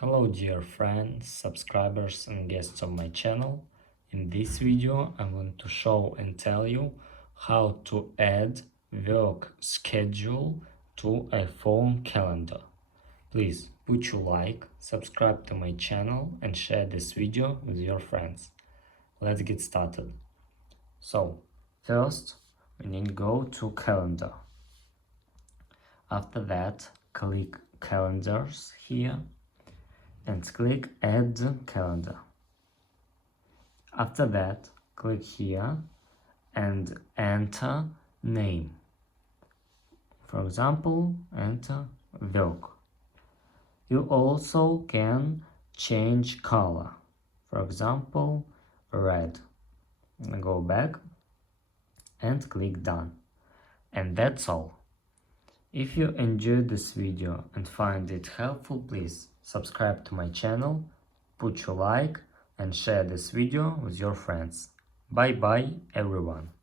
Hello dear friends, subscribers and guests of my channel. In this video I want to show and tell you how to add work schedule to iPhone calendar. Please put your like, subscribe to my channel and share this video with your friends. Let's get started. So first we need to go to calendar. After that click calendars here and click add calendar. After that click here and enter name. For example, enter work. You also can change color. For example, red. Go back and click done. And that's all. If you enjoyed this video and find it helpful, please subscribe to my channel, put your like and share this video with your friends. Bye bye everyone.